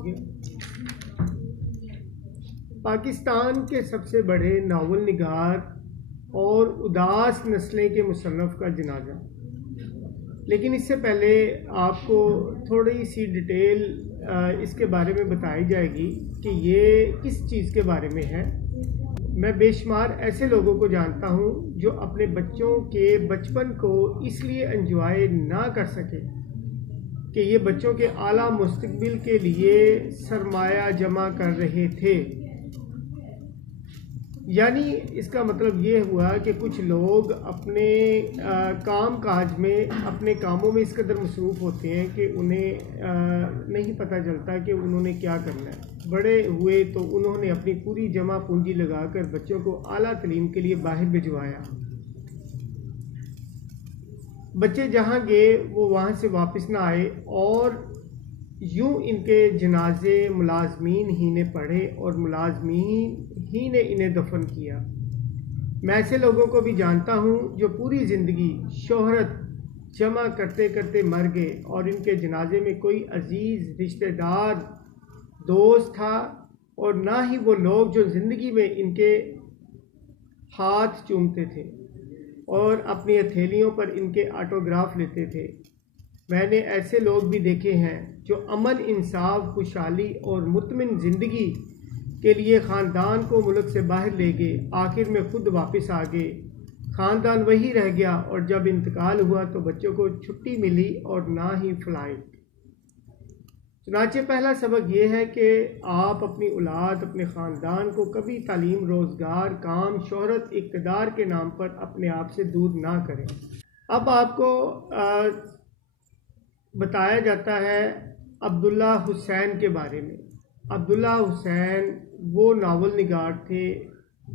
गया। पाकिस्तान के सबसे बड़े नावल निगार और उदास नस्लें के मुसन्नफ़ का जनाजा। लेकिन इससे पहले आपको थोड़ी सी डिटेल इसके बारे में बताई जाएगी कि ये किस चीज़ के बारे में है। मैं बेशुमार ऐसे लोगों को जानता हूँ जो अपने बच्चों के बचपन को इसलिए एंजॉय ना कर सके कि ये बच्चों के आला मुस्तकबिल के लिए सरमाया जमा कर रहे थे। यानी इसका मतलब ये हुआ कि कुछ लोग अपने काम काज में, अपने कामों में इस कदर मसरूफ़ होते हैं कि उन्हें नहीं पता चलता कि उन्होंने क्या करना है। बड़े हुए तो उन्होंने अपनी पूरी जमा पूंजी लगाकर बच्चों को आला तालीम के लिए बाहर भिजवाया। बच्चे जहाँ गए वो वहाँ से वापस ना आए और यूं इनके जनाजे मुलाजमीन ही ने पढ़े और मुलाजमीन ही ने इन्हें दफन किया। मैं ऐसे लोगों को भी जानता हूँ जो पूरी ज़िंदगी शोहरत जमा करते करते मर गए और इनके जनाजे में कोई अजीज़ रिश्तेदार दोस्त था और ना ही वो लोग जो ज़िंदगी में इनके हाथ चूमते थे और अपनी हथेलियों पर इनके ऑटोग्राफ लेते थे। मैंने ऐसे लोग भी देखे हैं जो अमन, इंसाफ, खुशहाली और मुतमिन ज़िंदगी के लिए ख़ानदान को मुल्क से बाहर ले गए, आखिर में खुद वापस आ गए। ख़ानदान वही रह गया और जब इंतकाल हुआ तो बच्चों को छुट्टी मिली और ना ही फ़्लाइट। चुनांचे पहला सबक ये है कि आप अपनी औलाद, अपने ख़ानदान को कभी तालीम, रोज़गार, काम, शोहरत, इक़्तिदार के नाम पर अपने आप से दूर ना करें। अब आपको बताया जाता है अब्दुल्ला हुसैन के बारे में। अब्दुल्ला हुसैन वो नावल निगार थे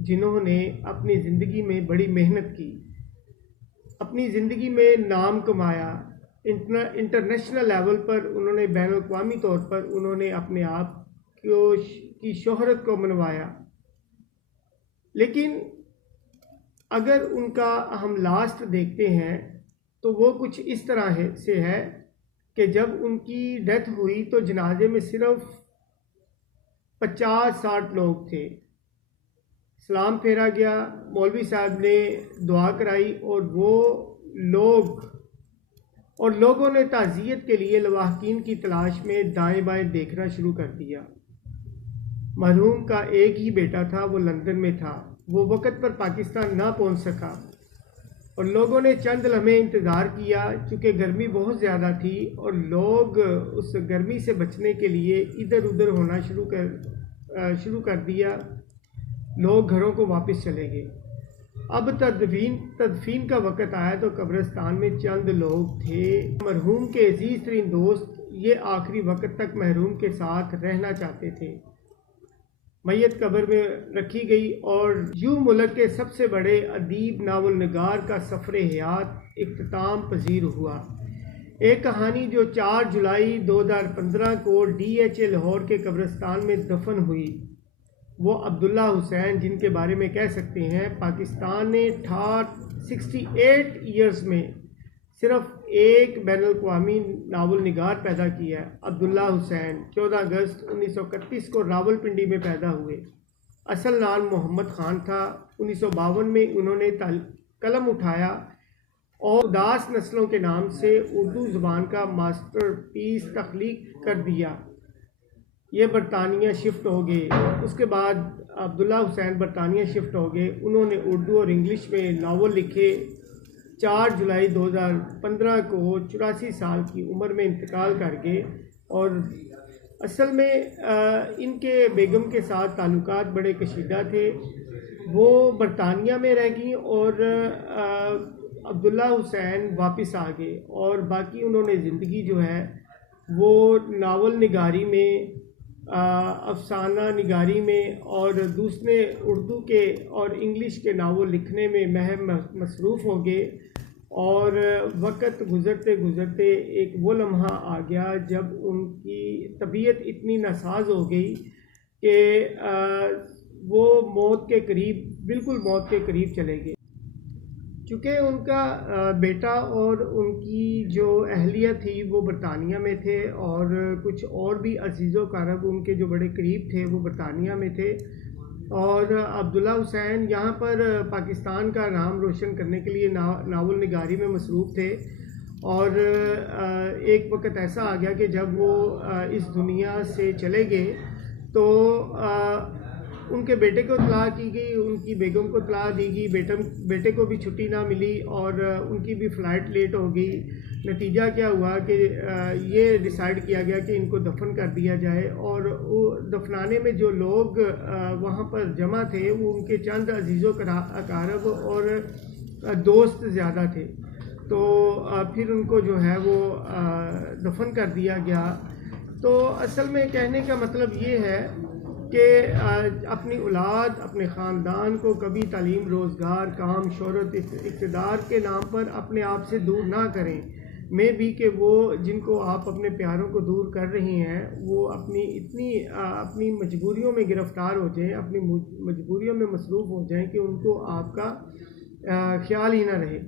जिन्होंने अपनी ज़िंदगी में बड़ी मेहनत की, अपनी ज़िंदगी में नाम कमाया। इंटरनेशनल लेवल पर उन्होंने, बैनुल-अक़वामी तौर पर उन्होंने अपने आप की शोहरत को मनवाया। लेकिन अगर उनका हम लास्ट देखते हैं तो वो कुछ इस तरह से है कि जब उनकी डेथ हुई तो जनाजे में सिर्फ 50-60 लोग थे। सलाम फेरा गया, मौलवी साहब ने दुआ कराई और लोगों ने ताज़ियत के लिए लवाहकीन की तलाश में दाएं बाएं देखना शुरू कर दिया। मरहूम का एक ही बेटा था, वो लंदन में था। वो वक़्त पर पाकिस्तान ना पहुंच सका और लोगों ने चंद लम्हे इंतज़ार किया। चूँकि गर्मी बहुत ज़्यादा थी और लोग उस गर्मी से बचने के लिए इधर उधर होना शुरू कर दिया, लोग घरों को वापस चले गए। अब तदफीन का वक़्त आया तो कब्रिस्तान में चंद लोग थे। मरहूम के अजीज़ तरीन दोस्त ये आखिरी वक़्त तक मरहूम के साथ रहना चाहते थे। मैयत कब्र में रखी गई और यूं मुल्क के सबसे बड़े अदीब, नावल निगार का सफ़र हयात इख्तिताम पजीर हुआ। एक कहानी जो 4 जुलाई 2015 को DHA लाहौर के कब्रिस्तान में दफन हुई, वो अब्दुल्ला हुसैन, जिनके बारे में कह सकते हैं पाकिस्तान ने 68 ईयर्स में सिर्फ एक बैनुल-अक़वामी नावल निगार पैदा किया है। अब्दुल्ला हुसैन 14 अगस्त 1931 को रावलपिंडी में पैदा हुए। असल नाम मोहम्मद ख़ान था। 1952 में उन्होंने कलम उठाया और उदास नस्लों के नाम से उर्दू ज़बान का मास्टरपीस तख्लीक कर दिया। ये बरतानिया शिफ्ट हो गए। उसके बाद अब्दुल्ला हुसैन बरतानिया शिफ्ट हो गए। उन्होंने उर्दू और इंग्लिश में नावल लिखे। 4 जुलाई 2015 को 84 साल की उम्र में इंतकाल कर गए और असल में इनके बेगम के साथ ताल्लुकात बड़े कशीदा थे। वो बरतानिया में रह गई और अब्दुल्ला हुसैन वापस आ गए और बाकी उन्होंने ज़िंदगी जो है वो नावल निगारी में, अफसाना निगारी में और दूसरे उर्दू के और इंग्लिश के नावल लिखने में महम मसरूफ़ हो गए। और वक़्त गुज़रते गुज़रते एक वो लम्हा आ गया जब उनकी तबीयत इतनी नासाज हो गई कि वो मौत के करीब, बिल्कुल मौत के करीब चले गए। चूँकि उनका बेटा और उनकी जो अहलिया थी वो बरतानिया में थे, और कुछ और भी अजीज़ो कारब उनके जो बड़े करीब थे वो बरतानिया में थे, और अब्दुल्ला हुसैन यहाँ पर पाकिस्तान का नाम रोशन करने के लिए नावल निगारी में मसरूफ़ थे। और एक वक्त ऐसा आ गया कि जब वो इस दुनिया से चले गए तो उनके बेटे को इत्तला की गई, उनकी बेगम को इत्तला दी गई, बेटे को भी छुट्टी ना मिली और उनकी भी फ़्लाइट लेट हो गई। नतीजा क्या हुआ कि ये डिसाइड किया गया कि इनको दफन कर दिया जाए, और वो दफनाने में जो लोग वहाँ पर जमा थे वो उनके चंद अजीज़ो अकारब और दोस्त ज़्यादा थे। तो फिर उनको जो है वो दफन कर दिया गया। तो असल में कहने का मतलब ये है कि अपनी औलाद, अपने ख़ानदान को कभी तालीम, रोज़गार, काम, शोहरत, इक़्तिदार के नाम पर अपने आप से दूर ना करें। मे भी कि वो जिनको आप अपने प्यारों को दूर कर रही हैं वो अपनी मजबूरियों में गिरफ़्तार हो जाएं, अपनी मजबूरियों में मसरूफ़ हो जाएं कि उनको आपका ख्याल ही ना रहे।